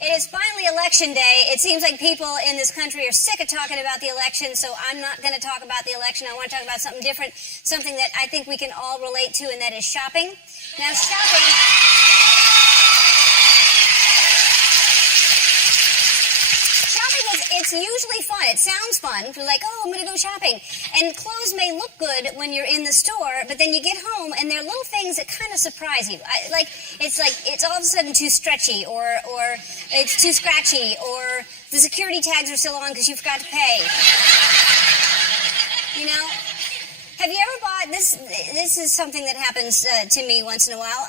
It is finally election day. It seems like people in this country are sick of talking about the election, so I'm not going to talk about the election. I want to talk about something different, something that I think we can all relate to, and that is shopping. Now, it's usually fun. It sounds fun. You're like, oh, I'm going to go shopping. And clothes may look good when you're in the store, but then you get home and there are little things that kind of surprise you. It's all of a sudden too stretchy, or it's too scratchy, or the security tags are still on because you forgot to pay. You know? Have you ever bought, this is something that happens to me once in a while.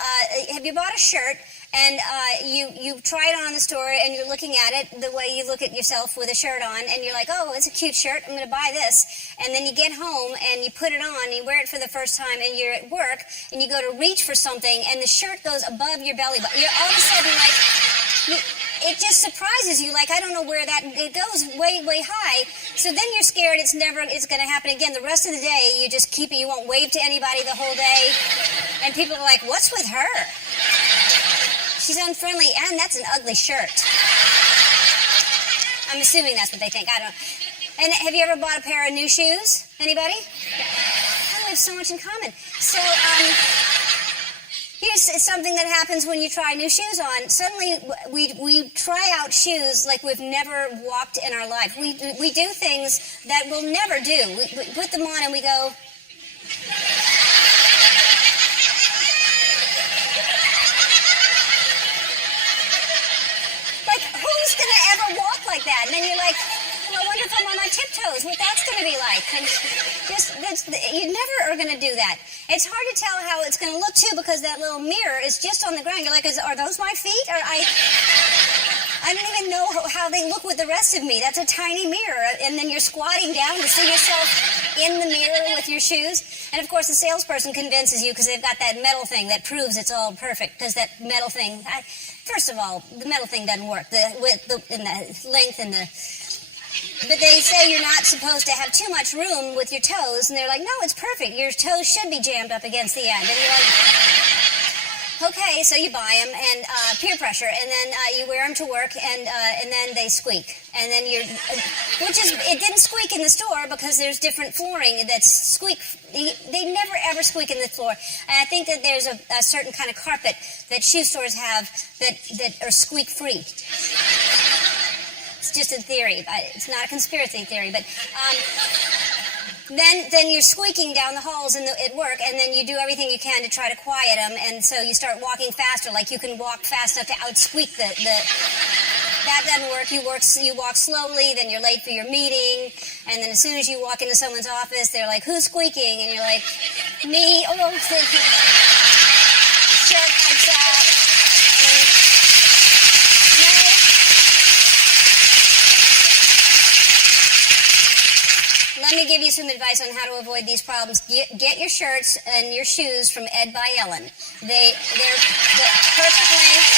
Have you bought a shirt and you try it on in the store and you're looking at it the way you look at yourself with a shirt on, and you're like, oh, it's a cute shirt, I'm going to buy this. And then you get home and you put it on and you wear it for the first time and you're at work and you go to reach for something and the shirt goes above your belly button. You're all of a sudden like, it just surprises you, like, I don't know where it goes way, way high. So then you're scared it's going to happen again. The rest of the day, you just keep it, you won't wave to anybody the whole day. And people are like, what's with her? She's unfriendly, and that's an ugly shirt. I'm assuming that's what they think. I don't know. And have you ever bought a pair of new shoes? Anybody? Yeah. Oh, we have so much in common. So, here's something that happens when you try new shoes on. Suddenly, we try out shoes like we've never walked in our life. We do things that we'll never do. We put them on and we go... like that, and then you're like, well, I wonder if I'm on my tiptoes, what that's going to be like. And you never are going to do that. It's hard to tell how it's going to look too, because that little mirror is just on the ground. You're like, are those my feet? Or I don't even know how they look with the rest of me. That's a tiny mirror, and then you're squatting down to see yourself in the mirror with your shoes. And of course, the salesperson convinces you because they've got that metal thing that proves it's all perfect. Because that metal thing, first of all, the metal thing doesn't work. The width and the length and the... But they say you're not supposed to have too much room with your toes, and they're like, no, it's perfect. Your toes should be jammed up against the end. And you're like, okay, so you buy them, and peer pressure, and then you wear them to work, and then they squeak. And then it didn't squeak in the store because there's different flooring that's squeak. They never ever squeak in the floor. And I think that there's a certain kind of carpet that shoe stores have that are squeak free. It's just a theory. It's not a conspiracy theory, but then you're squeaking down the halls at work, and then you do everything you can to try to quiet them, and so you start walking faster, like you can walk fast enough to outsqueak the that doesn't work. You walk slowly, then you're late for your meeting, and then as soon as you walk into someone's office, they're like, who's squeaking? And you're like, me. Oh, shirt hikes out. Let me give you some advice on how to avoid these problems. Get your shirts and your shoes from Ed by Ellen. They're the perfect length.